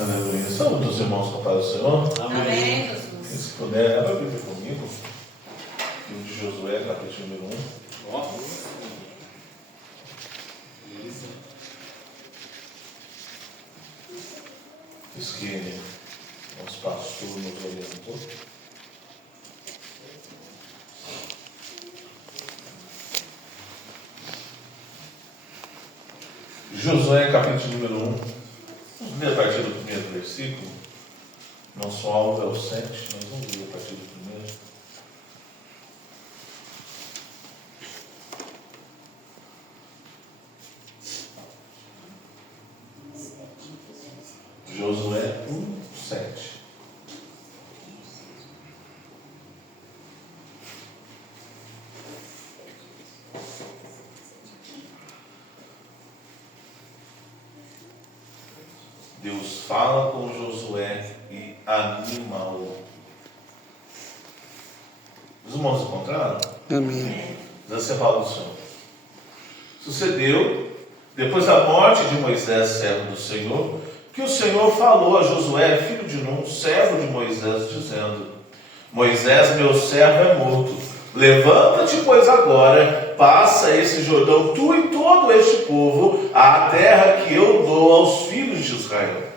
Aleluia. Saúde os irmãos com a paz do Senhor. Amém, Jesus. Se puder, abra a Bíblia comigo. Livro de Josué, capítulo número 1. Diz que nosso pastor nos orientou. Josué, capítulo número 1. Vamos ler a partir do primeiro versículo. Nosso alvo é o 7, mas vamos ler a partir do primeiro. Josué 1, 7. Deus fala com Josué e anima-o. Os irmãos encontraram? Amém. Essa é a palavra do Senhor. Sucedeu, depois da morte de Moisés, servo do Senhor, que o Senhor falou a Josué, filho de Nun, servo de Moisés, dizendo: Moisés, meu servo, é morto. Levanta-te, pois, agora, passa esse Jordão, tu e todo este povo, à terra que eu dou aos filhos de Israel.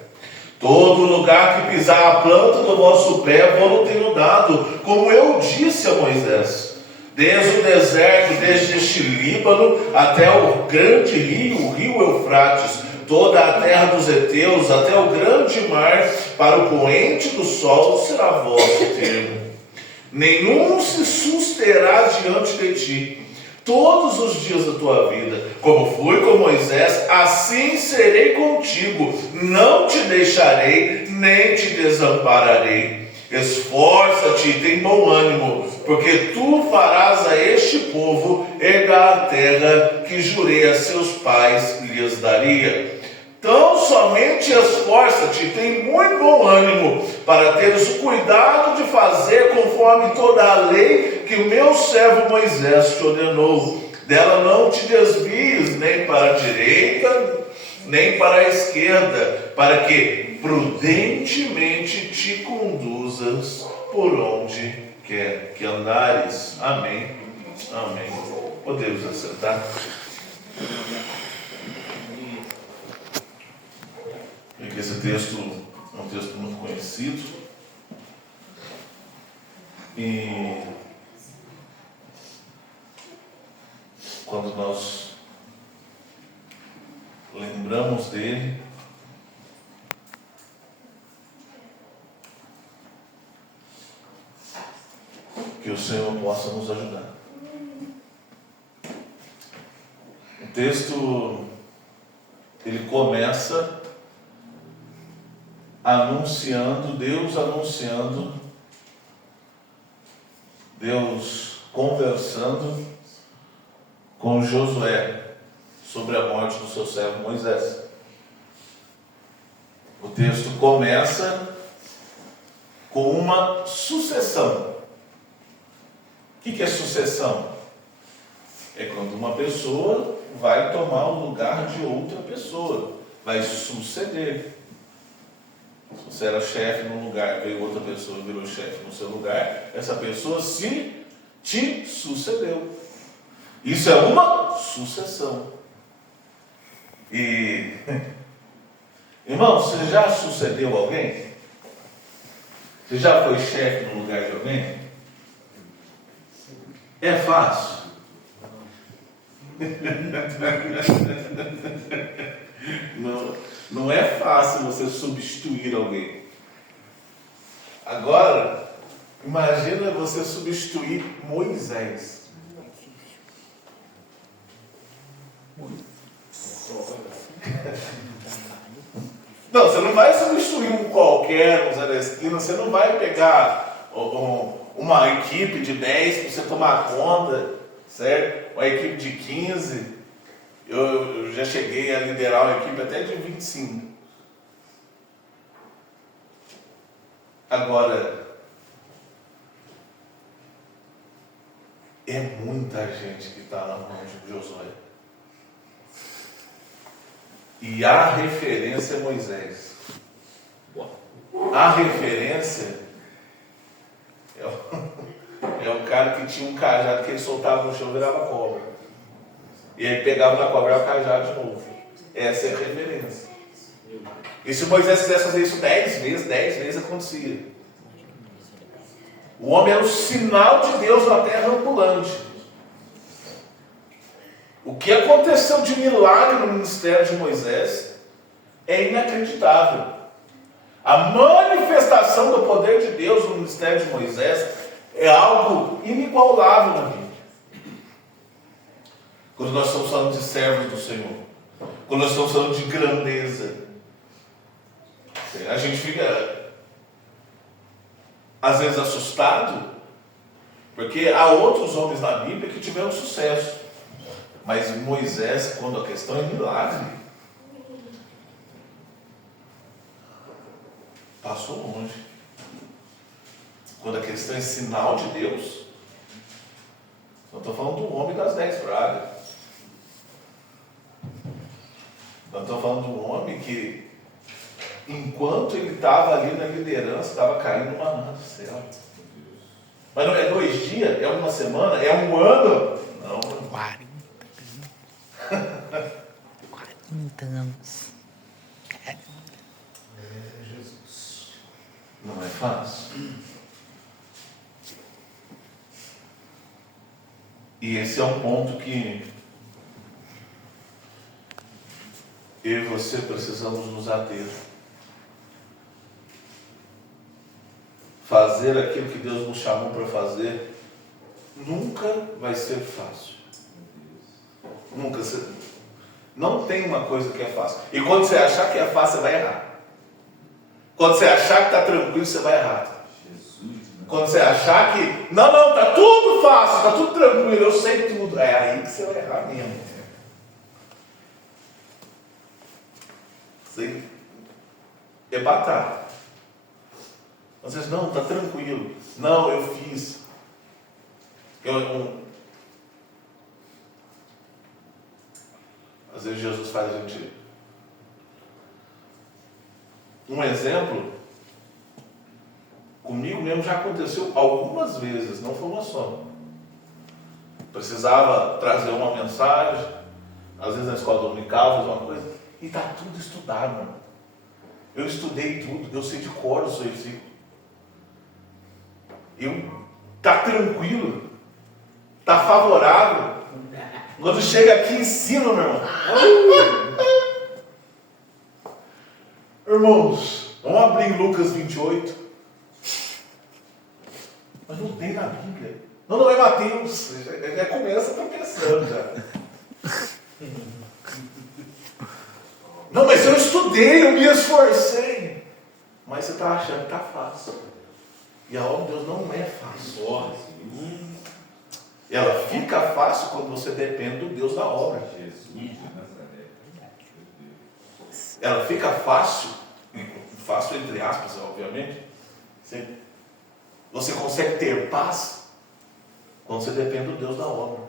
Todo lugar que pisar a planta do vosso pé, vou-lo tenho dado, como eu disse a Moisés. Desde o deserto, desde este Líbano, até o grande rio, o rio Eufrates, toda a terra dos heteus, até o grande mar, para o poente do sol, será vosso termo. Nenhum se susterá diante de ti, todos os dias da tua vida. Como fui com Moisés, assim serei contigo, não te deixarei, nem te desampararei. Esforça-te e tem bom ânimo, porque tu farás a este povo herdar a terra que jurei a seus pais lhes daria. Então somente esforça-te, tem muito bom ânimo, para teres o cuidado de fazer conforme toda a lei que o meu servo Moisés te ordenou. Dela não te desvies nem para a direita, nem para a esquerda, para que prudentemente te conduzas por onde quer que andares. Amém. Amém. Podemos assentar. Esse texto é um texto muito conhecido e quando nós lembramos dele, que o Senhor possa nos ajudar. O texto ele começa Deus conversando com Josué sobre a morte do seu servo Moisés. O texto começa com uma sucessão. O que é sucessão? É quando uma pessoa vai tomar o lugar de outra pessoa, vai suceder. Se você era chefe num lugar, veio outra pessoa e virou chefe no seu lugar, essa pessoa te sucedeu. Isso é uma sucessão. E, irmão, você já sucedeu alguém? Você já foi chefe no lugar de alguém? É fácil? Não é fácil você substituir alguém. Agora, imagina você substituir Moisés. Não, você não vai substituir um qualquer, um Zé da esquina, você não vai pegar uma equipe de 10 para você tomar conta, certo? Uma equipe de 15. Eu já cheguei a liderar uma equipe até de 25. Agora, é muita gente que está na mão de Josué. E a referência é Moisés. A referência é o cara que tinha um cajado que ele soltava no chão e virava cobra. E ele pegava na cobra e o cajado de novo. Essa é a referência. E se Moisés quisesse fazer isso 10 vezes acontecia. O homem era o sinal de Deus na terra ambulante. O que aconteceu de milagre no ministério de Moisés é inacreditável. A manifestação do poder de Deus no ministério de Moisés é algo inigualável na Bíblia. Quando nós estamos falando de servos do Senhor, quando nós estamos falando de grandeza, a gente fica às vezes assustado, porque há outros homens na Bíblia que tiveram sucesso, mas Moisés, quando a questão é milagre, passou longe. Quando a questão é sinal de Deus, eu estou falando do homem das 10 pragas. Eu estou falando do homem que, enquanto ele estava ali na liderança, estava caindo uma maná do céu. Mas não é 2 dias, é uma semana, é um ano. Não. 40 anos. Jesus. Não é fácil. E esse é um ponto que eu e você precisamos nos ater. Fazer aquilo que Deus nos chamou para fazer nunca vai ser fácil. Nunca. Não tem uma coisa que é fácil. E quando você achar que é fácil, você vai errar. Quando você achar que está tranquilo, você vai errar. Quando você achar que não, está tudo fácil, está tudo tranquilo, eu sei tudo, é aí que você vai errar mesmo. Você é batalha. Às vezes, não, está tranquilo. Não, eu fiz. Às vezes Jesus faz a gente. Um exemplo, comigo mesmo já aconteceu algumas vezes, não foi uma só. Precisava trazer uma mensagem, às vezes na escola dominical, fazer uma coisa, e está tudo estudado, mano. Eu estudei tudo, eu sei de cor os versículos. Está tranquilo, está favorável. Quando chega aqui em cima, meu irmão. Irmãos, vamos abrir em Lucas 28. Mas não tem na Bíblia. Não é Mateus. Já começa pensando já. Não, mas eu estudei, eu me esforcei. Mas você está achando que está fácil. E a obra de Deus não é fácil. Ela fica fácil quando você depende do Deus da obra. Ela fica fácil entre aspas, obviamente. Você consegue ter paz quando você depende do Deus da obra.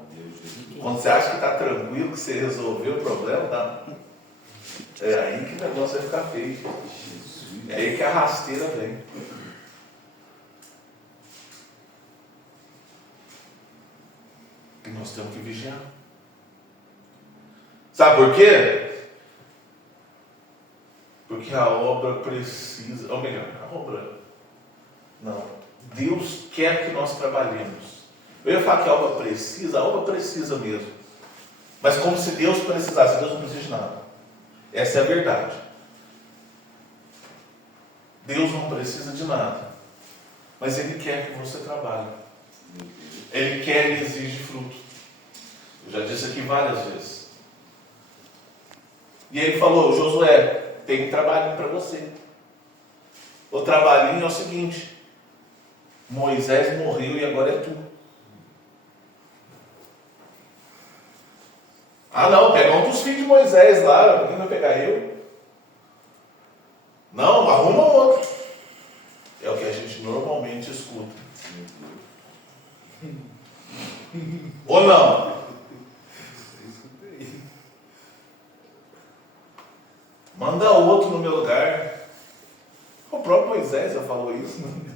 Quando você acha que está tranquilo, que você resolveu o problema, tá? É aí que o negócio vai ficar feio. É aí que a rasteira vem. E nós temos que vigiar. Sabe por quê? Porque a obra precisa, ou melhor, Deus quer que nós trabalhemos. Eu ia falar que a obra precisa mesmo. Mas como se Deus precisasse, Deus não precisa de nada. Essa é a verdade. Deus não precisa de nada. Mas Ele quer que você trabalhe. Ele quer e exige fruto. Eu já disse aqui várias vezes. E Ele falou, Josué, tem trabalho para você. O trabalhinho é o seguinte: Moisés morreu e agora é tu. Ah não, pega um dos filhos de Moisés lá, quem vai pegar eu? Não, arruma outro. É o que a gente normalmente escuta. Ou não? Manda outro no meu lugar. próprio Moisés já falou isso, né?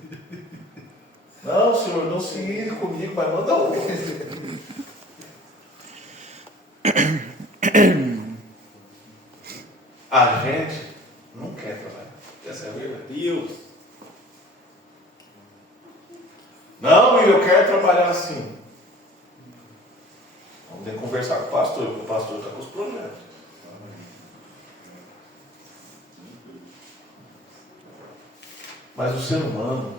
Não, Senhor, não se ire comigo, mas manda outro. A gente não quer trabalhar. Essa é a verdade. Deus. Não, eu quero trabalhar assim. Vamos ter que conversar com o pastor, porque o pastor está com os projetos. Mas o ser humano,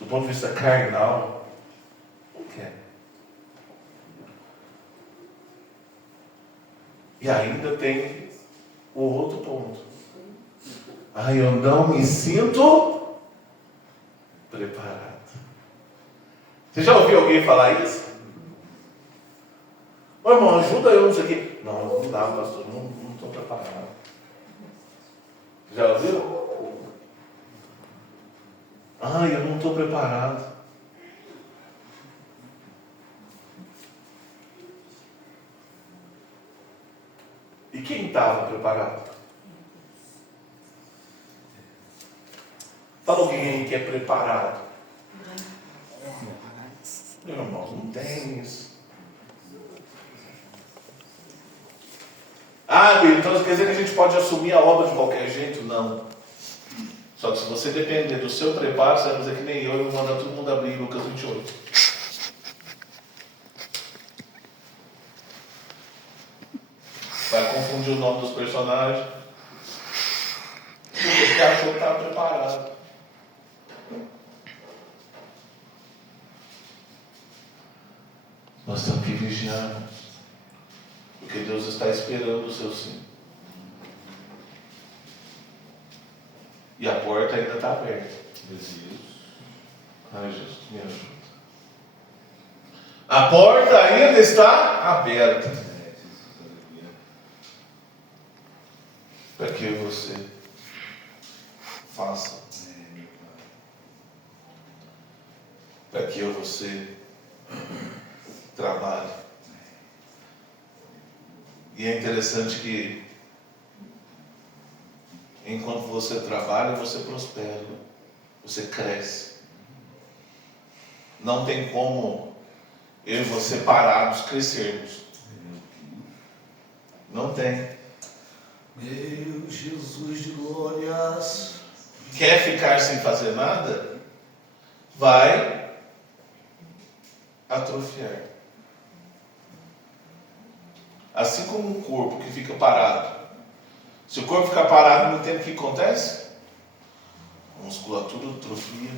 do ponto de vista carnal, não quer. E ainda tem o outro ponto. Eu não me sinto preparado. Você já ouviu alguém falar isso? Ô irmão, ajuda eu nisso aqui. Não dá, pastor, não estou preparado. Já ouviu? Eu não estou preparado. E quem estava preparado? Fala alguém que é preparado. Meu irmão, não tem isso. Então quer dizer que a gente pode assumir a obra de qualquer jeito? Não. Só que se você depender do seu preparo, você vai fazer que nem eu vou mandar todo mundo abrir Lucas 28. Vai confundir o nome dos personagens. Porque você achou que estava preparado. Nós temos que vigiar. Porque Deus está esperando o seu sim. E a porta ainda está aberta. Jesus, me ajuda. A porta ainda está aberta. Para que você faça. Para que você trabalhe. E é interessante que enquanto você trabalha, você prospera, você cresce. Não tem como eu e você parados crescermos. Não tem. Meu Jesus de glórias. Quer ficar sem fazer nada? Vai atrofiar. Assim como um corpo que fica parado. Se o corpo ficar parado no tempo, o que acontece? A musculatura atrofia.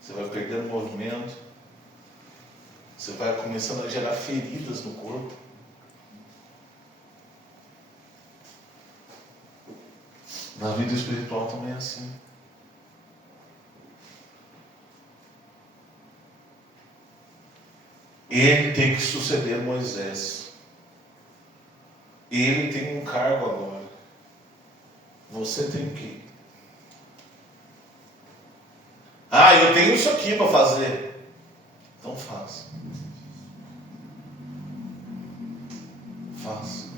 Você vai perdendo movimento. Você vai começando a gerar feridas no corpo. Na vida espiritual também é assim. Ele tem que suceder Moisés. Ele tem um cargo agora. Você tem o quê? Eu tenho isso aqui para fazer. Então faça. Faça.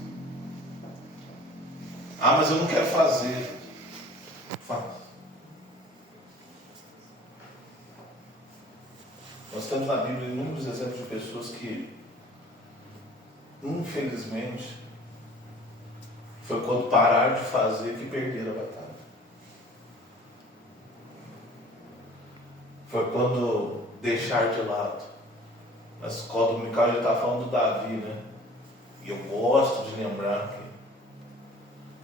Mas eu não quero fazer. Faça. Nós temos na Bíblia inúmeros exemplos de pessoas que, infelizmente, foi quando pararam de fazer que perderam a batalha. Foi quando deixaram de lado. Na escola dominical a gente está falando do Davi, né? E eu gosto de lembrar que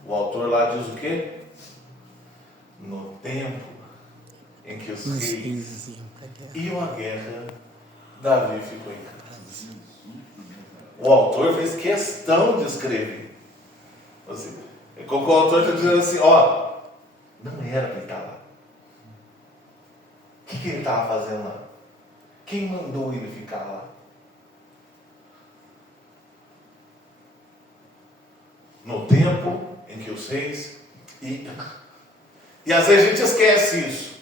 o autor lá diz o quê? No tempo em que os reis iam à guerra, Davi ficou em casa. O autor fez questão de escrever. Assim, é como o autor está dizendo assim, não era para ele estar lá. O que ele estava fazendo lá? Quem mandou ele ficar lá? No tempo em que os reis iam. E às vezes a gente esquece isso.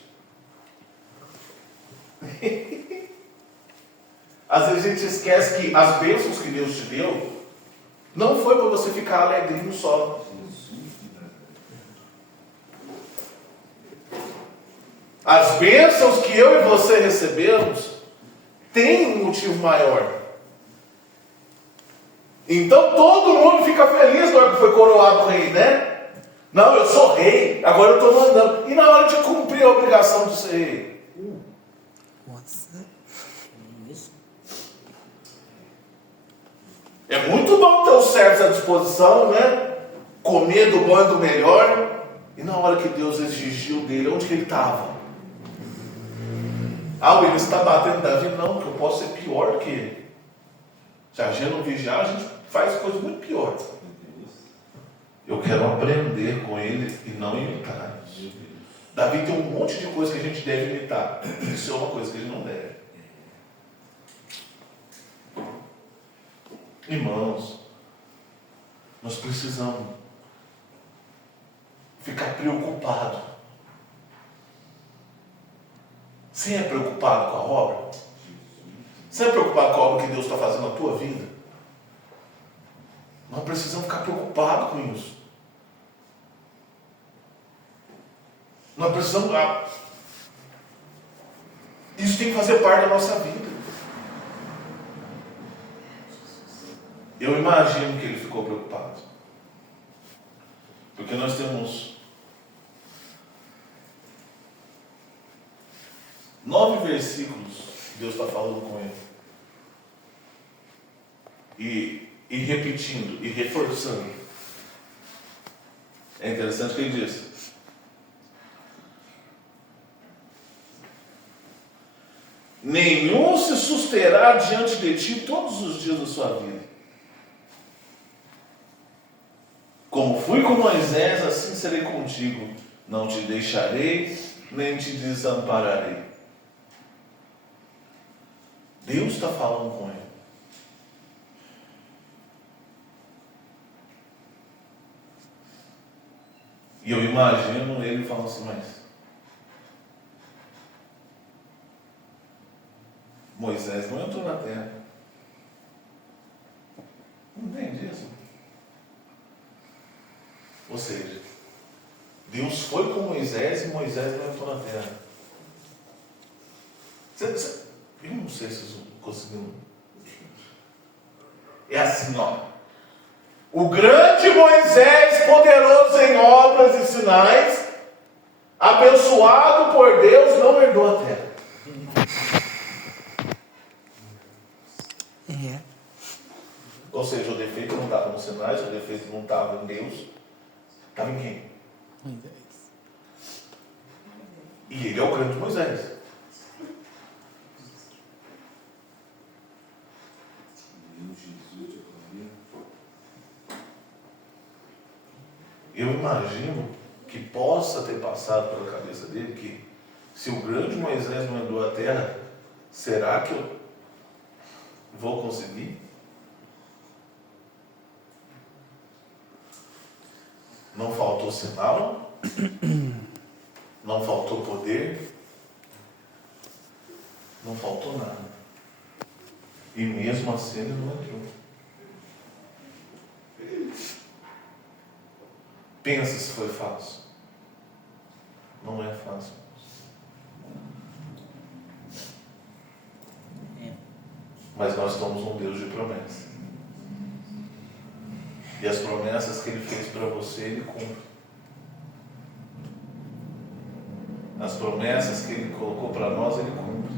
Às vezes a gente esquece que as bênçãos que Deus te deu não foi para você ficar alegrinho só. As bênçãos que eu e você recebemos têm um motivo maior. Então todo mundo fica feliz na hora que foi coroado rei, né? Não, eu sou rei, agora eu estou mandando. E na hora de cumprir a obrigação de ser rei? Nossa. Isso. É muito bom ter os certos à disposição, né? Comer do bom e do melhor. E na hora que Deus exigiu dele, onde que ele estava? Ah, ele está batendo Davi? Não, que eu posso ser pior do que ele. Se a gente não vigiar, a gente faz coisas muito piores. Eu quero aprender com ele e não imitar. Davi tem um monte de coisa que a gente deve imitar. Isso é uma coisa que ele não deve. Irmãos, nós precisamos ficar preocupados. Você é preocupado com a obra? Você é preocupado com a obra que Deus está fazendo na tua vida? Nós precisamos ficar preocupados com isso. Nós precisamos... Isso tem que fazer parte da nossa vida. Eu imagino que ele ficou preocupado. Porque nós temos 9 versículos que Deus está falando com ele. E repetindo, e reforçando. É interessante que ele diz: nenhum se susterá diante de ti todos os dias da sua vida. Como fui com Moisés, assim serei contigo. Não te deixarei, nem te desampararei. Deus está falando com ele. E eu imagino ele falando assim: mas Moisés não entrou na terra. Não entende isso? Ou seja, Deus foi com Moisés e Moisés não entrou na terra. Eu não sei se vocês conseguiram. É assim, ó. O grande Moisés, poderoso em obras e sinais, abençoado por Deus, não herdou a terra. É. Ou seja, o defeito não estava nos sinais, o defeito não estava em Deus. Estava em quem? Moisés. E ele é o grande Moisés. Eu imagino que possa ter passado pela cabeça dele que, se o grande Moisés não herdou a terra, será que eu vou conseguir? Não faltou sinal, não faltou poder, não faltou nada. E mesmo assim ele não entrou. Pensa se foi fácil. Não é fácil. Mas nós somos um Deus de promessas. E as promessas que Ele fez para você, Ele cumpre. As promessas que Ele colocou para nós, Ele cumpre.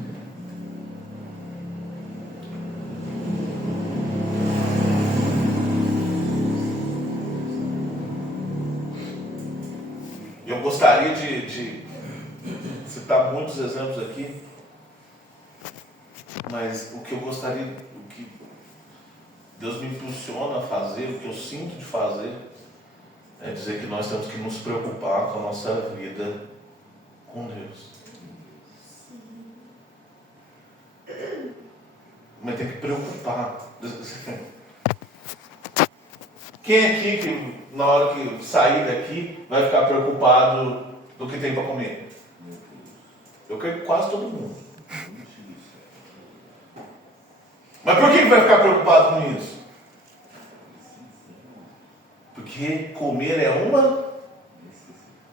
Eu gostaria de citar muitos exemplos aqui, mas o que eu gostaria, o que Deus me impulsiona a fazer, o que eu sinto de fazer, é dizer que nós temos que nos preocupar com a nossa vida com Deus. Mas tem que preocupar. Quem aqui que na hora que sair daqui vai ficar preocupado do que tem para comer? Eu creio que quase todo mundo. Mas por que vai ficar preocupado com isso? Porque comer é uma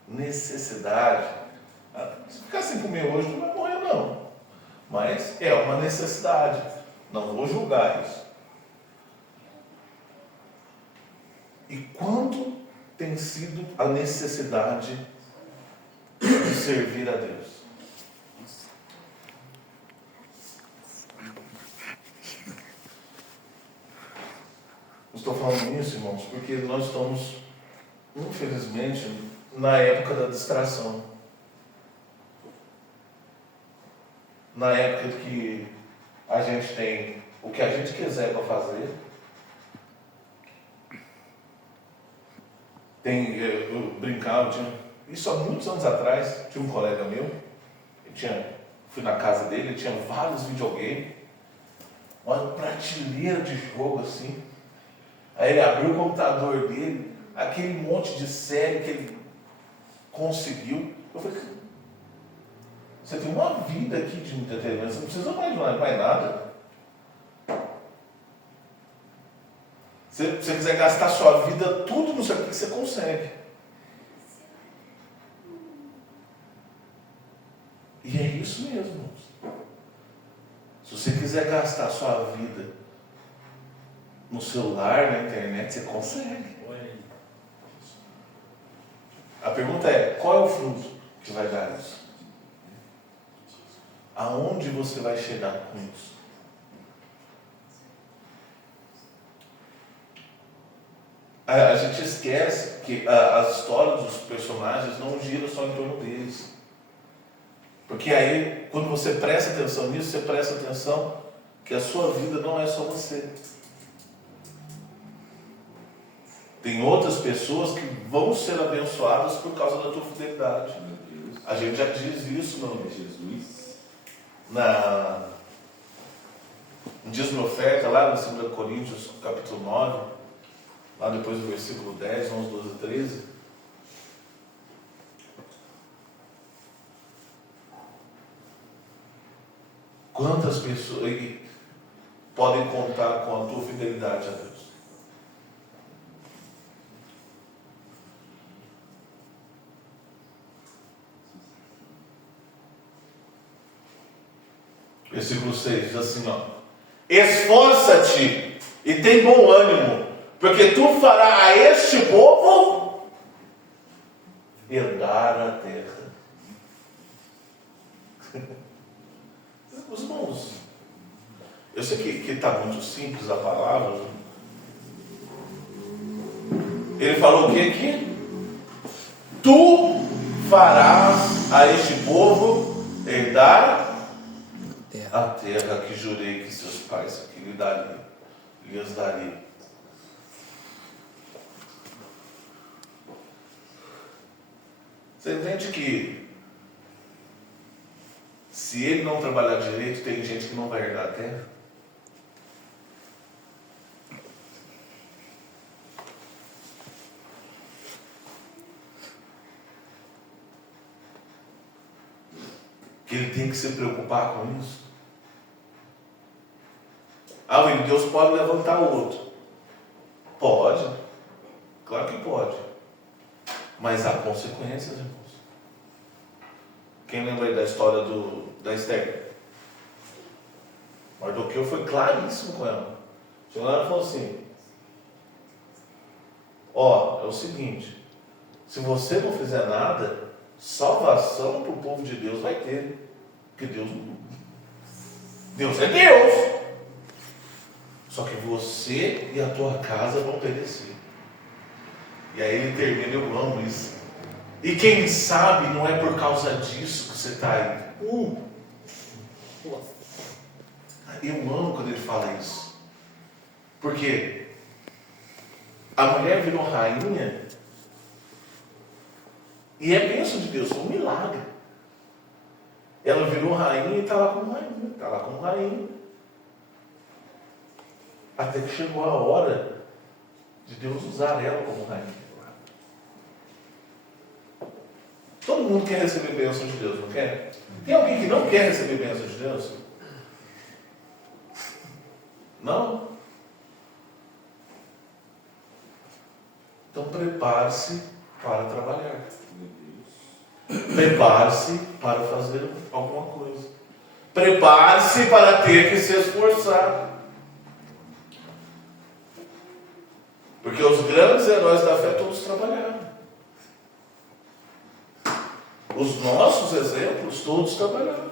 necessidade. Se ficar sem comer hoje, não vai morrer não. Mas é uma necessidade. Não vou julgar isso. E quanto tem sido a necessidade de servir a Deus? Estou falando isso, irmãos, porque nós estamos, infelizmente, na época da distração. Na época que a gente tem o que a gente quiser para fazer. Eu brincava, isso há muitos anos atrás, tinha um colega meu, fui na casa dele, ele tinha vários videogames, uma prateleira de jogo assim. Aí ele abriu o computador dele, aquele monte de série que ele conseguiu. Eu falei, você tem uma vida aqui de entretenimento, você não precisa mais nada. Se você quiser gastar sua vida tudo nisso aqui, você consegue. E é isso mesmo, irmãos. Se você quiser gastar sua vida no celular, na internet, você consegue. A pergunta é, qual é o fruto que vai dar isso? Aonde você vai chegar com isso? A gente esquece que as histórias dos personagens não giram só em torno deles. Porque aí, quando você presta atenção nisso, você presta atenção que a sua vida não é só você. Tem outras pessoas que vão ser abençoadas por causa da tua fidelidade. A gente já diz isso no Jesus. No dízimo oferta, lá no 2 Coríntios, capítulo 9, lá depois do versículo 10, 11, 12, 13. Quantas pessoas podem contar com a tua fidelidade a Deus? Versículo 6 diz assim, esforça-te e tem bom ânimo, porque tu farás a este povo herdar a terra. Os irmãos, eu sei que está muito simples a palavra. Ele falou o que aqui? Tu farás a este povo herdar a terra que jurei que seus pais lhes daria. Você entende que se ele não trabalhar direito, tem gente que não vai herdar a terra? Que ele tem que se preocupar com isso? William, Deus pode levantar outro. Pode. Claro que pode. Mas há consequências, irmãos. Quem lembra aí da história da Esther? Mardoqueu foi claríssimo com ela. Chegou lá e falou assim, é o seguinte, se você não fizer nada, salvação para o povo de Deus vai ter. Porque Deus é Deus. Só que você e a tua casa vão perecer. E aí ele termina, eu amo isso. E quem sabe não é por causa disso que você está aí. Eu amo quando ele fala isso. Porque a mulher virou rainha e é bênção de Deus, foi um milagre. Ela virou rainha e está lá como rainha. Até que chegou a hora de Deus usar ela como rainha. Todo mundo quer receber bênção de Deus, não quer? Tem alguém que não quer receber bênção de Deus? Não? Então prepare-se para trabalhar. Prepare-se para fazer alguma coisa. Prepare-se para ter que se esforçar. Porque os grandes heróis da fé todos trabalharam. Os nossos exemplos todos trabalharam.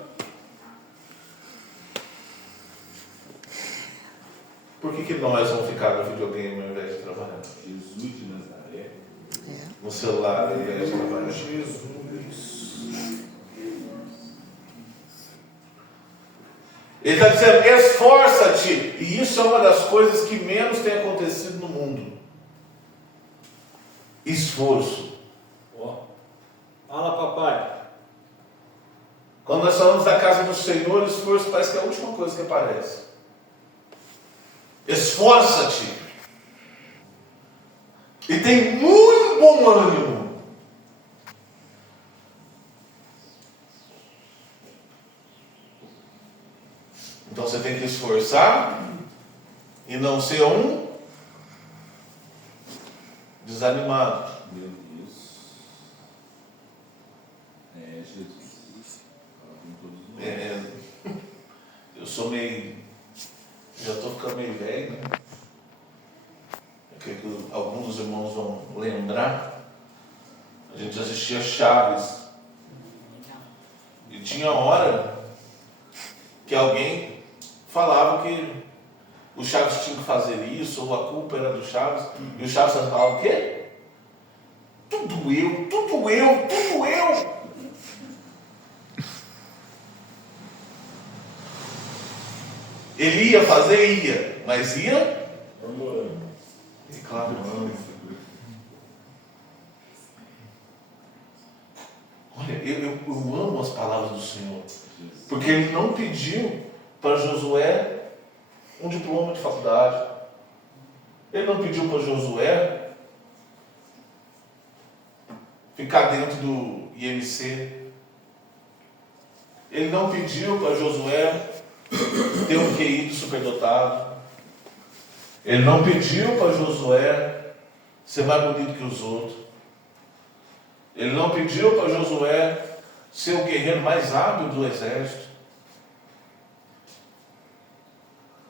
Por que nós vamos ficar no videogame ao invés de trabalhar? Jesus de Nazaré. No celular ao invés de trabalhar? Jesus. Ele está dizendo, esforça-te. E isso é uma das coisas que menos tem acontecido no mundo. Esforço. Ó. Fala, papai. Quando nós falamos da casa do Senhor, esforço parece que é a última coisa que aparece. Esforça-te. E tem muito bom ânimo. Então você tem que esforçar e não ser um desanimado. Meu Deus. É Jesus. Fala com todos nós. Eu sou meio. Já estou ficando meio velho, né? O que alguns dos irmãos vão lembrar. A gente assistia Chaves. E tinha hora que alguém falava que o Chaves tinha que fazer isso, ou a culpa era do Chaves. E o Chaves falava o quê? Tudo eu, tudo eu, tudo eu. Ele ia fazer? Ia. Mas ia? Reclamando. Olha, eu amo as palavras do Senhor. Porque Ele não pediu para Josué um diploma de faculdade. Ele não pediu para Josué ficar dentro do IMC. Ele não pediu para Josué ter um QI de superdotado. Ele não pediu para Josué ser mais bonito que os outros. Ele não pediu para Josué ser o guerreiro mais hábil do exército.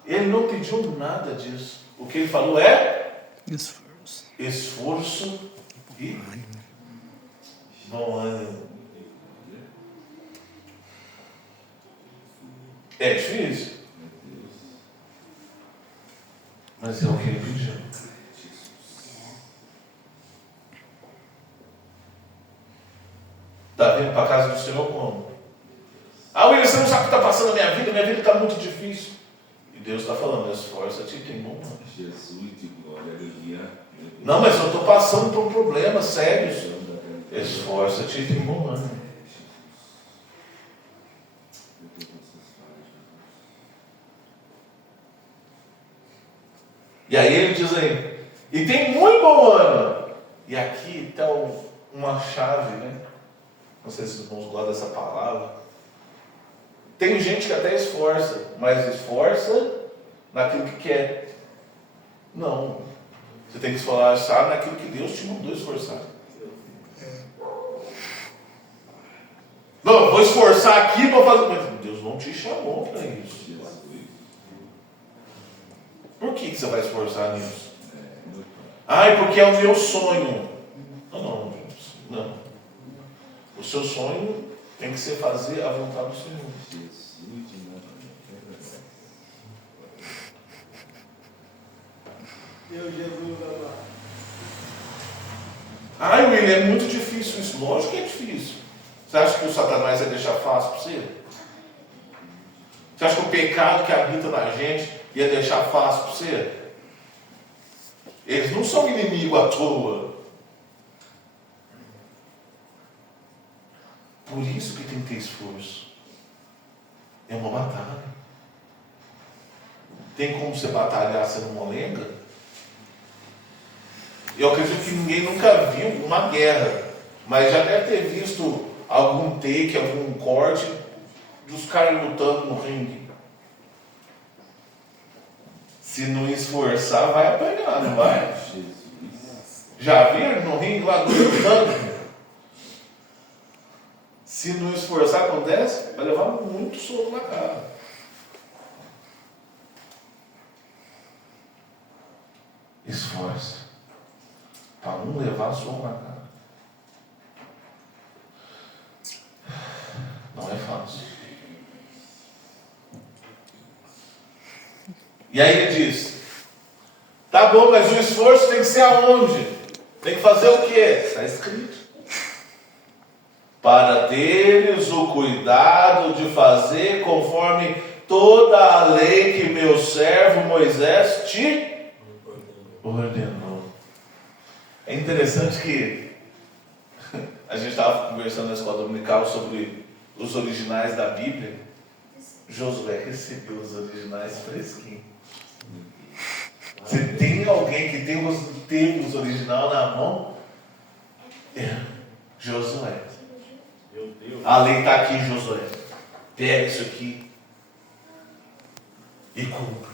Ele não pediu nada disso. O que ele falou é esforço e bom ânimo. É difícil, mas é o que ele pediu. Está vindo para a casa do Senhor como? Ah, William, você não sabe o que está passando na minha vida está muito difícil. E Deus está falando, esforça-te e tem bom ânimo. Jesus de glória, aleluia. Não, mas eu estou passando por problemas sérios. Esforça-te e tem bom ânimo. E aí ele diz aí, e tem muito bom ânimo. E aqui está uma chave, né? Não sei se os irmãos gostam dessa palavra. Tem gente que até esforça, mas esforça naquilo que quer. Não. Você tem que esforçar naquilo que Deus te mandou esforçar. Não, eu vou esforçar aqui para fazer. Mas Deus não te chamou para isso. Por que você vai esforçar nisso? Porque é o meu sonho. Não. O seu sonho tem que ser fazer a vontade do Senhor. William, é muito difícil isso. Lógico que é difícil. Você acha que o Satanás vai deixar fácil para você? Você acha que o pecado que habita na gente ia deixar fácil para você? Eles não são inimigo à toa. Por isso que tem que ter esforço. É uma batalha. Tem como você batalhar sendo molenga? Eu acredito que ninguém nunca viu uma guerra, mas já deve ter visto algum take, algum corte dos caras lutando no ringue. Se não esforçar, vai apanhar, não vai? Já viram no ringue lá lutando? Se não esforçar, acontece, vai levar muito soco na cara. Esforce para não levar soco na cara. Não é fácil. E aí ele diz: tá bom, mas o esforço tem que ser aonde? Tem que fazer o quê? Está escrito. Para teres o cuidado de fazer conforme toda a lei que meu servo Moisés te ordenou. É interessante que a gente estava conversando na escola dominical sobre os originais da Bíblia. Josué recebeu os originais fresquinhos. Você tem alguém que teve os original na mão? É Josué. Meu Deus. A lei está aqui, Josué. Pega isso aqui e cumpre.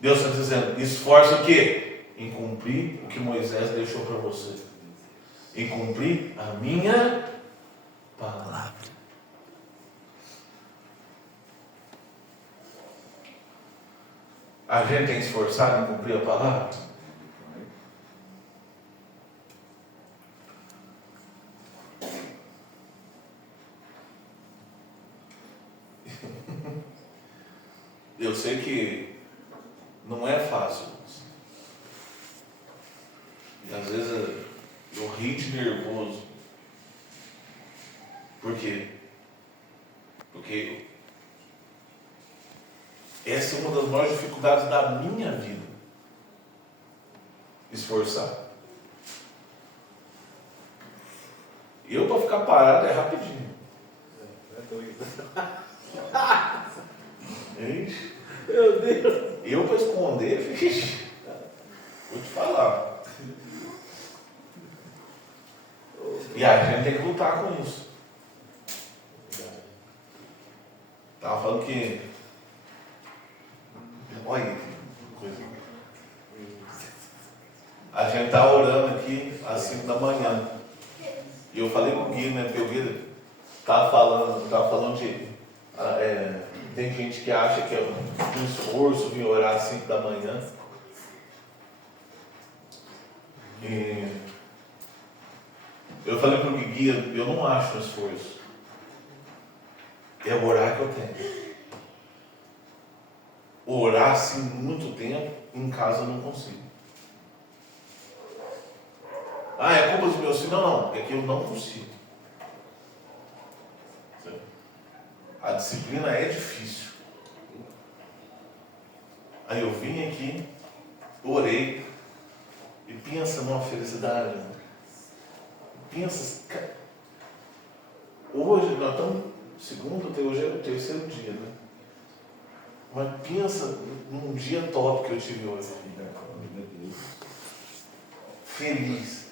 Deus está dizendo: esforça o quê? Em cumprir o que Moisés deixou para você. Em cumprir a minha palavra. A gente tem esforçado em cumprir a palavra? Eu sei que não é fácil. E às vezes eu rio de nervoso. Por quê? Porque essa é uma das maiores dificuldades da minha vida. Esforçar. Eu, para ficar parado, é rapidinho. É doido. Ixi. Meu Deus. Eu, para esconder, vixe, vou te falar. E a gente tem que lutar com isso. Estava falando que... Olha que coisa. A gente está orando aqui às 5 da manhã. E eu falei com o Gui, né? Porque o Gui estava falando de... tem gente que acha que é um esforço vir orar às 5 da manhã. E eu falei para o Gui, eu não acho um esforço. É o orar que eu tenho. Orar assim muito tempo, em casa eu não consigo. Ah, é culpa dos meus filhos? Não, é que eu não consigo. A disciplina é difícil. Aí eu vim aqui, orei, e pensa numa felicidade. Pensa, hoje nós estamos, hoje é o terceiro dia, né? Mas pensa num dia top que eu tive hoje. Feliz.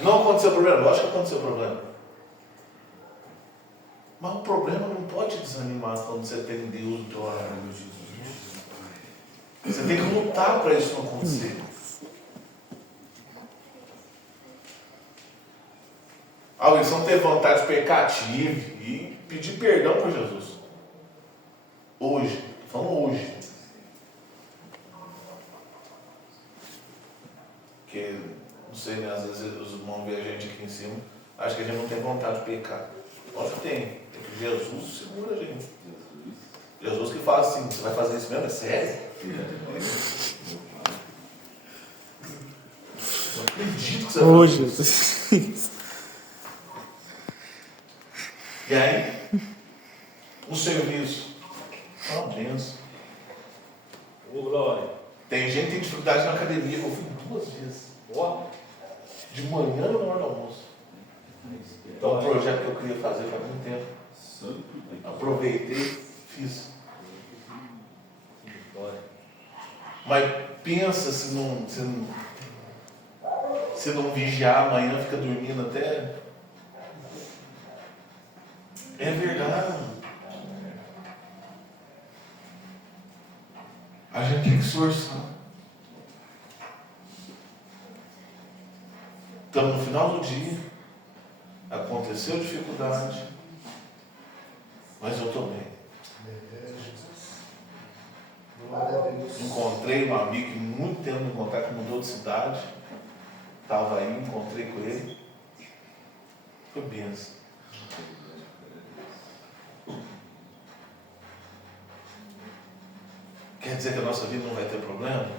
Não aconteceu problema? Lógico que aconteceu problema. Mas o problema não pode desanimar quando você tem Deus do teu lado. Você tem que lutar para isso não acontecer. Alguém não ter vontade de pecar, tive, e pedir perdão para Jesus. Hoje. Estou falando hoje. Porque, não sei, né? Às vezes os irmãos veem a gente aqui em cima, acho que a gente não tem vontade de pecar. Lógico que tem. É que Jesus segura a gente. Jesus que fala assim: você vai fazer isso mesmo? É sério? Eu não acredito que você vai fazer isso. Jesus. E aí, o serviço. Uma benção. Ô, glória. Tem gente que tem dificuldade na academia, eu fui 2 vezes. Ó. De manhã e na hora do almoço. É um projeto que eu queria fazer faz muito tempo. Aproveitei, fiz. Glória. Mas pensa se não vigiar amanhã, fica dormindo até. É verdade. A gente tem que esforçar. Estamos no final do dia, aconteceu dificuldade, mas eu estou bem. Encontrei um amigo que muito tempo não encontrei, que mudou de cidade. Estava aí, encontrei com ele. Foi benção. Quer dizer que a nossa vida não vai ter problema?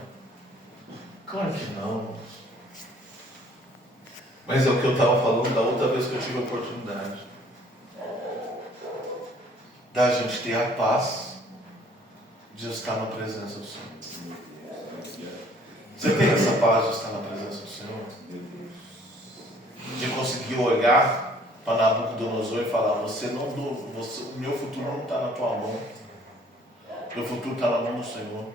Claro que não. Mas é o que eu estava falando da outra vez que eu tive a oportunidade. Da gente ter a paz de estar na presença do Senhor. Você tem essa paz de estar na presença do Senhor? De conseguir olhar para Nabucodonosor e falar, o meu futuro não está na tua mão. Meu futuro está na mão do Senhor.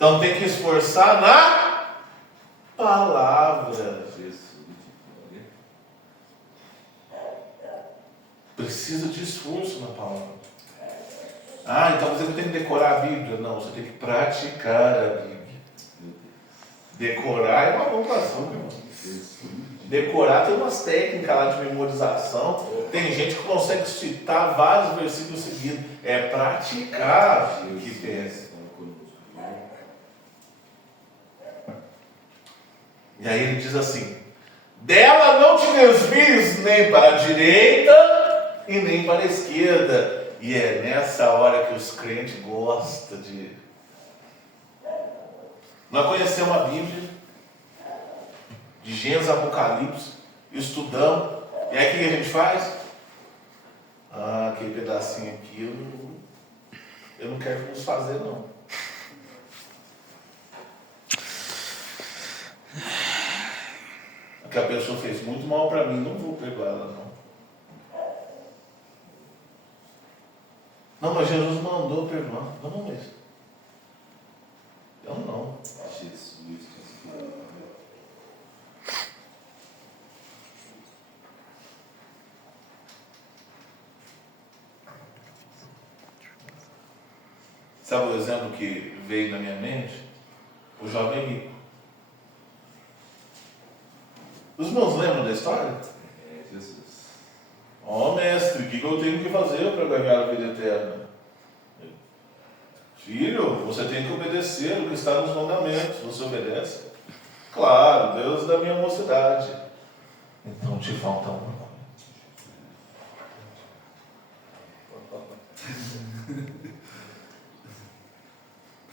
Então tem que esforçar na palavra. Precisa de esforço na palavra. Ah, então você não tem que decorar a Bíblia. Não, você tem que praticar a Bíblia. Decorar é uma vocação, meu irmão. Decorar tem umas técnicas lá de memorização. Tem gente que consegue citar vários versículos seguidos. É praticar o que pensa. E aí ele diz assim: dela não te desvies nem para a direita e nem para a esquerda. E é nessa hora que os crentes gostam de... Nós conhecemos a Bíblia, de Gênesis a Apocalipse, estudamos. E aí o que a gente faz? Ah, aquele pedacinho aqui eu não quero fazer não. Que a pessoa fez muito mal para mim, não vou perdoar ela não. Não, mas Jesus mandou perdoar. Não, mas eu não. Sabe o exemplo que veio na minha mente? O jovem rico. Os irmãos lembram da história? É, Jesus. Ó, mestre, o que eu tenho que fazer para ganhar a vida eterna? Filho, você tem que obedecer o que está nos mandamentos. Você obedece? Claro, Deus da minha mocidade. Então te falta uma coisa.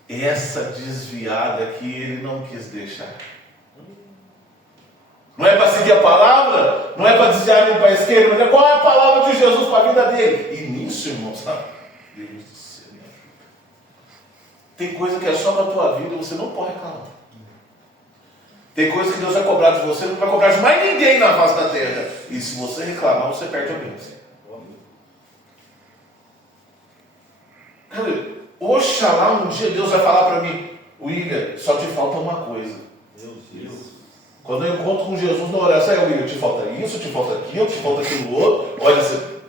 Essa desviada que ele não quis deixar. Não é para seguir a palavra, não é para desviar nem para a esquerda, mas é qual é a palavra de Jesus para a vida dele. E nisso, irmão, sabe? Deus do céu, minha vida. Tem coisa que é só para a tua vida e você não pode reclamar. Tem coisa que Deus vai cobrar de você, não vai cobrar de mais ninguém na face da terra. E se você reclamar, você perde a bênção. Cara, oxalá um dia Deus vai falar para mim: William, só te falta uma coisa. Meu Deus. Quando eu encontro com Jesus na oração, eu digo, te falta isso, te falta aquilo, te falta aquilo outro. Olha, você...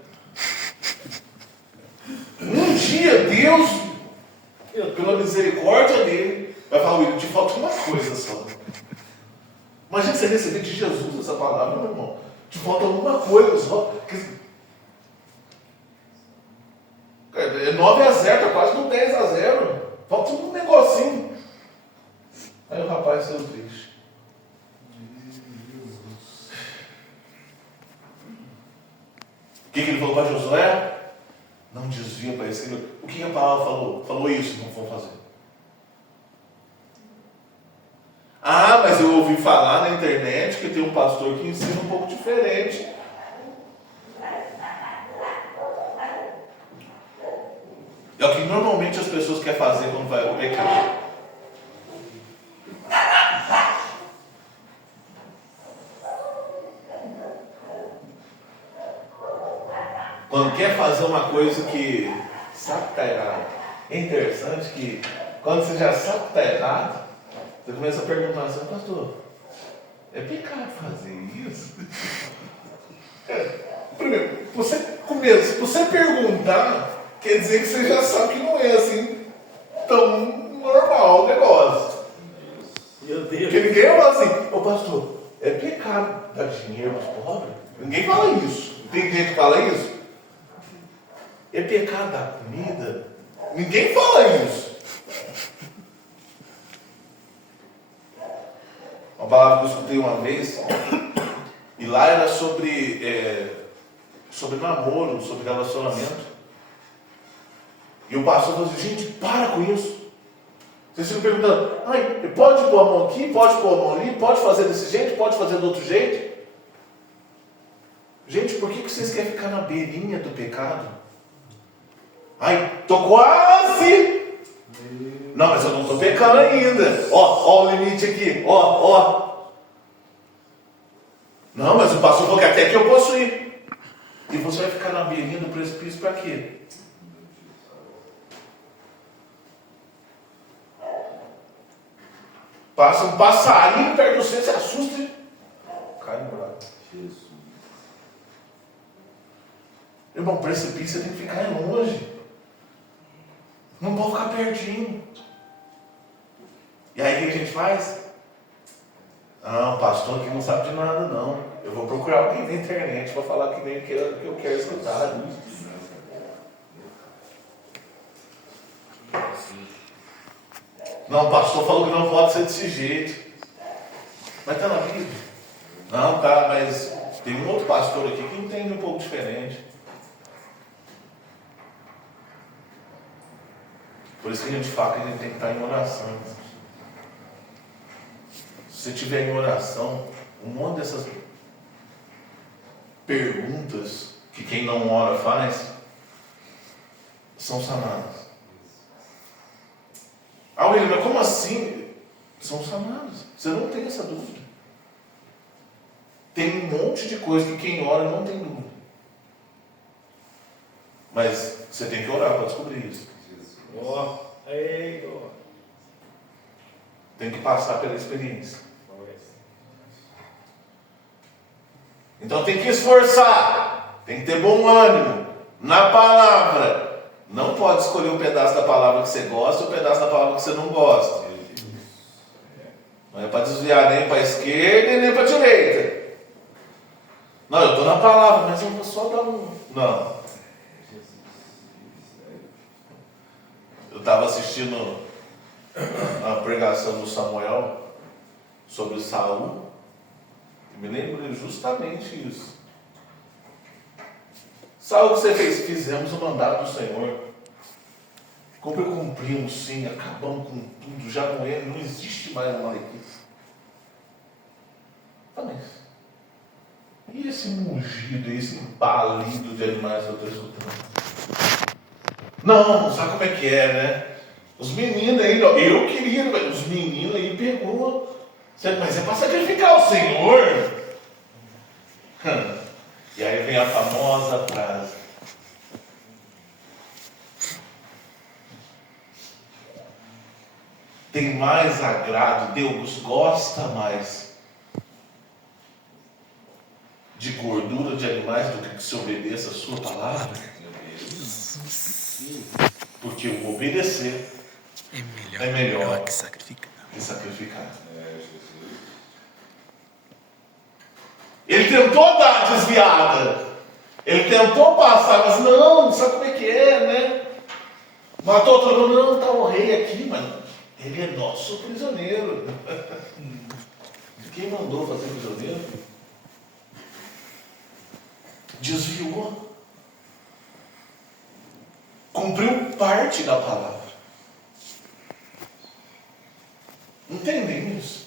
Um dia Deus, pela misericórdia dele, vai falar, William, te falta uma coisa só. Imagina você receber de Jesus essa palavra, meu irmão. Te falta uma coisa só. É 9-0, tá quase no 10-0. Falta um negocinho. Aí o rapaz saiu triste. O que ele falou para Josué? Não desvia para a esquerda. O que a palavra falou? Falou isso, não vou fazer. Ah, mas eu ouvi falar na internet que tem um pastor que ensina um pouco diferente. É o que normalmente as pessoas querem fazer quando vai ao pecado. Quando quer fazer uma coisa que sabe que está errado. É interessante que quando você já sabe que está errado, você começa a perguntar assim, pastor, é pecado fazer isso? Primeiro, se você perguntar, quer dizer que você já sabe que não é assim tão normal o negócio. Meu Deus. Porque ninguém fala assim, ô pastor, é pecado dar dinheiro aos pobres? Ninguém fala isso. Tem gente que fala isso? É pecado dar comida? Ninguém fala isso. Uma palavra que eu escutei uma vez, e lá era sobre namoro, sobre relacionamento. E o pastor falou assim, gente, para com isso. Vocês ficam perguntando, ai, pode pôr a mão aqui, pode pôr a mão ali, pode fazer desse jeito, pode fazer do outro jeito. Gente, por que vocês querem ficar na beirinha do pecado? Ai, tô quase! Não, mas eu não estou pecando ainda. Ó o limite aqui, ó. Não, mas o pastor falou que até que eu posso ir. E você vai ficar na beirinha do precipício para quê? Passa um passarinho perto de você, se assusta e cai no buraco. Jesus. Irmão, precipício tem que ficar longe. Não pode ficar pertinho. E aí o que a gente faz? Ah, o pastor aqui não sabe de nada não. Eu vou procurar alguém na internet para falar que nem que eu quero escutar. Não, o pastor falou que não pode ser desse jeito. Mas está na Bíblia. Não, tá, mas tem um outro pastor aqui que entende um pouco diferente. Por isso que a gente fala que a gente tem que estar em oração. Se você estiver em oração, um monte dessas perguntas que quem não ora faz são sanadas. Ah, William, mas como assim? São sanadas. Você não tem essa dúvida. Tem um monte de coisa que quem ora não tem dúvida. Mas você tem que orar para descobrir isso. Ó, ei, ó. Tem que passar pela experiência. Então tem que esforçar. Tem que ter bom ânimo. Na palavra. Não pode escolher um pedaço da palavra que você gosta ou um pedaço da palavra que você não gosta. Não é para desviar nem para a esquerda e nem para a direita. Não, eu estou na palavra, mas eu vou só dar um... Não. Eu estava assistindo a pregação do Samuel sobre Saul e me lembrei justamente isso. Saul, o que você fez? Fizemos o mandato do Senhor. Cumprimos sim, acabamos com tudo, já não existe mais uma equipe. Tá, mas e esse mugido, esse balido de animais que eu estou escutando? Não, sabe como é que é, né? Os meninos aí, eu queria, mas os meninos aí pegou. Mas é para sacrificar o Senhor. E aí vem a famosa frase. Tem mais agrado, Deus gosta mais de gordura de animais do que se obedeça a sua palavra. Porque o obedecer é melhor que sacrificar. Ele tentou dar a desviada. Ele tentou passar, mas não, sabe como é que é, né? Matou todo mundo, não, está o rei aqui, mas ele é nosso prisioneiro. Quem mandou fazer prisioneiro? Desviou. Cumpriu parte da palavra. Entendem isso?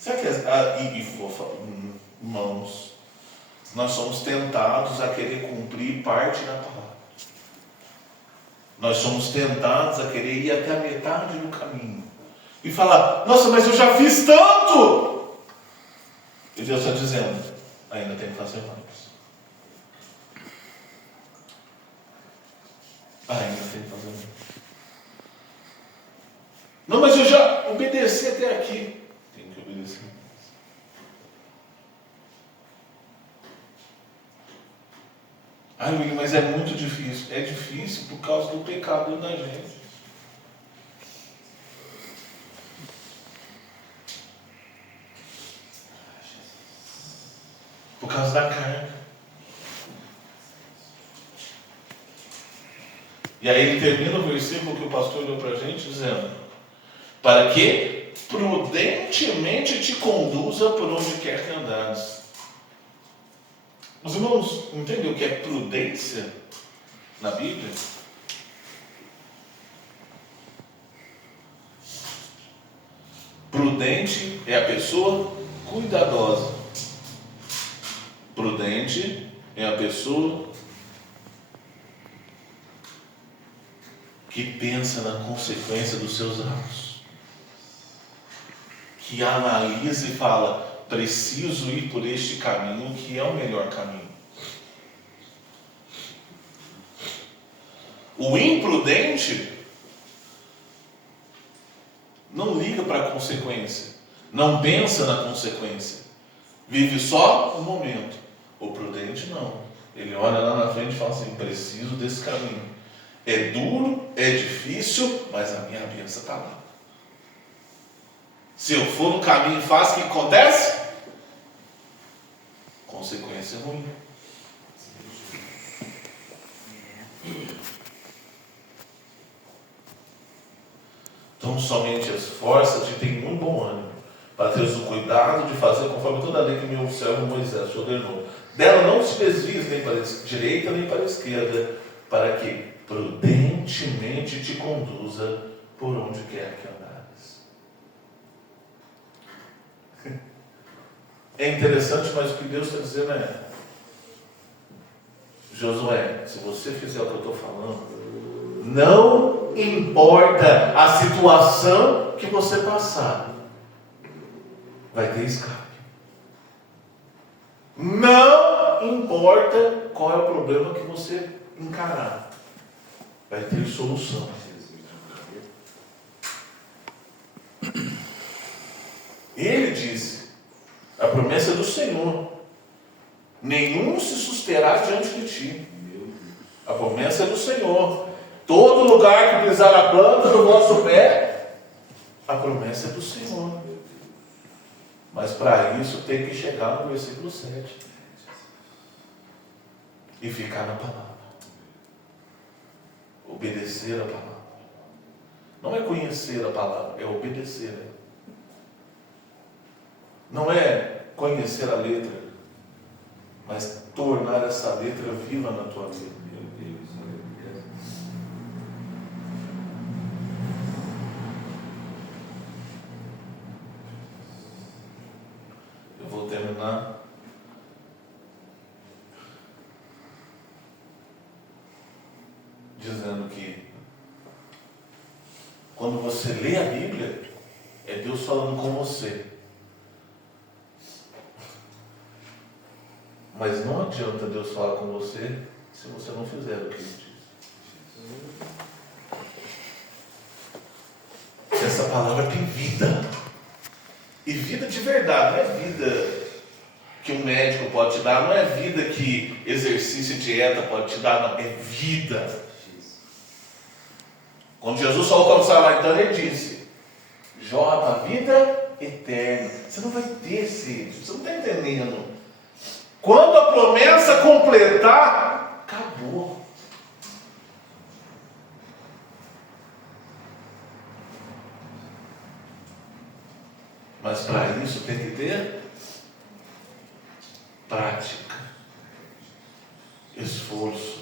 Sabe que irmãos, nós somos tentados a querer cumprir parte da palavra. Nós somos tentados a querer ir até a metade do caminho. E falar, nossa, mas eu já fiz tanto! E Deus está dizendo, ainda tem que fazer mais. Ainda tem que fazer mais. Não, mas eu já obedeci até aqui. Tem que obedecer mais. Ai, William, mas é muito difícil. É difícil por causa do pecado da gente. Por causa da carne. E aí ele termina o versículo que o pastor deu para a gente dizendo: para que prudentemente te conduza por onde quer que andares. Os irmãos entendem o que é prudência na Bíblia? Prudente é a pessoa cuidadosa. Prudente é a pessoa que pensa na consequência dos seus atos, que analisa e fala: preciso ir por este caminho que é o melhor caminho. O imprudente não liga para a consequência, não pensa na consequência, vive só o momento. O prudente não, ele olha lá na frente e fala assim: preciso desse caminho. É duro, é difícil, mas a minha bênção está lá. Se eu for no caminho fácil, o que acontece? Consequência ruim. Então somente esforça-te e tem um bom ânimo, para teres o cuidado de fazer conforme toda a lei que meu servo Moisés te ordenou. Dela não te desvies nem para a direita nem para a esquerda, para que prudentemente te conduza por onde quer que andares. É interessante, mas o que Deus está dizendo é: Josué, se você fizer o que eu estou falando, não importa a situação que você passar, vai ter escape. Não importa qual é o problema que você encarar, vai ter solução. Ele disse, a promessa do Senhor: nenhum se susterá diante de ti. A promessa do Senhor: todo lugar que pisar a planta do vosso pé, a promessa é do Senhor. Mas para isso tem que chegar no versículo 7 e ficar na palavra, obedecer a palavra. Não é conhecer a palavra, é obedecer. Não é conhecer a letra, mas tornar essa letra viva na tua vida. Eu vou terminar dizendo que quando você lê a Bíblia, é Deus falando com você. Mas não adianta Deus falar com você se você não fizer o que Ele diz. Essa palavra tem vida. E vida de verdade, não é vida que um médico pode te dar, não é vida que exercício e dieta pode te dar, não, é vida. Quando Jesus falou com o samaritano, ele disse: jorra a vida eterna. Você não vai ter sede, você não está entendendo. Quando a promessa completar, acabou. Mas para isso tem que ter prática, esforço.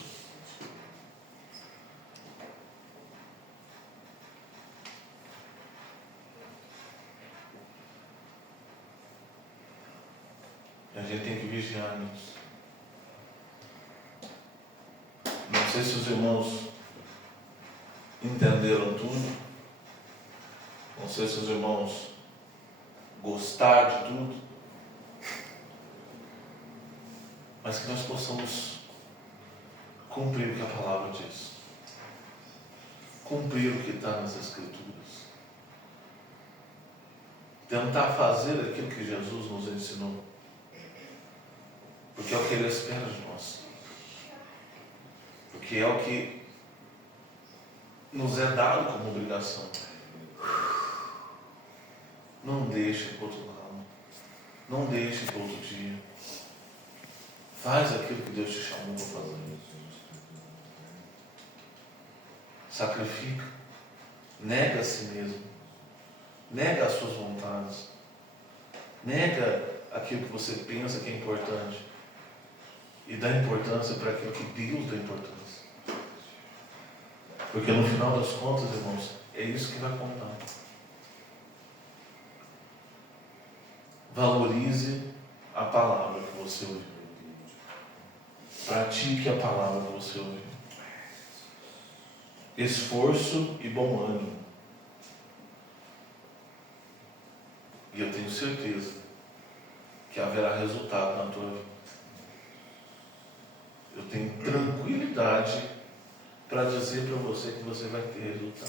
A gente tem que vigiar nisso. Não sei se os irmãos entenderam tudo. Não sei se os irmãos gostaram de tudo. Mas que nós possamos cumprir o que a palavra diz. Cumprir o que está nas Escrituras. Tentar fazer aquilo que Jesus nos ensinou. Porque é o que Ele espera de nós. porque é o que nos é dado como obrigação. Não deixe para outro lado. Não deixe para outro dia. Faz aquilo que Deus te chamou para fazer. Sacrifica. Nega a si mesmo. Nega as suas vontades. Nega aquilo que você pensa que é importante. E dá importância para aquilo que Deus dá importância. Porque no final das contas, irmãos, é isso que vai contar. Valorize a palavra que você ouviu. Pratique a palavra que você ouviu. Esforço e bom ânimo. E eu tenho certeza que haverá resultado na tua vida. Eu tenho tranquilidade para dizer para você que você vai ter resultado.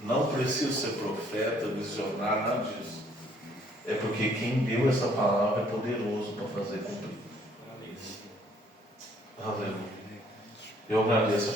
Não preciso ser profeta, visionário, nada disso. É porque quem deu essa palavra é poderoso para fazer cumprir. Aleluia. Eu agradeço a